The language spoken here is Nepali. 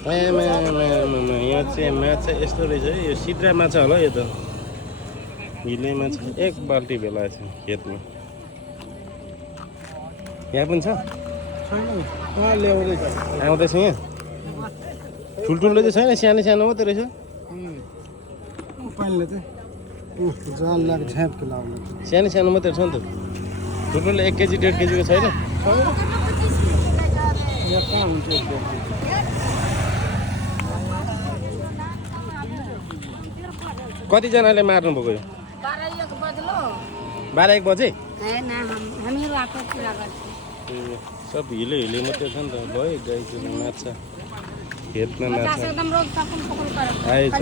यहाँ चाहिँ माछा यस्तो रहेछ है यो सिद्रा माछा होला यो त हिले माछा एक बाल्टी भेला छ खेतमा यहाँ पनि छ आउँदैछ यहाँ ठुल्ठुलो चाहिँ छैन सानो सानो मात्रै रहेछ सानो सानो मात्रै छ नि त ठुल्ठुलो 1 केजी 1.5 केजीको छैन कतिजनाले मार्नु भएको यो 12-1 बजे सब हिले मात्रै छ नि त भयो गाईको माछा खेतमा माछा आएछ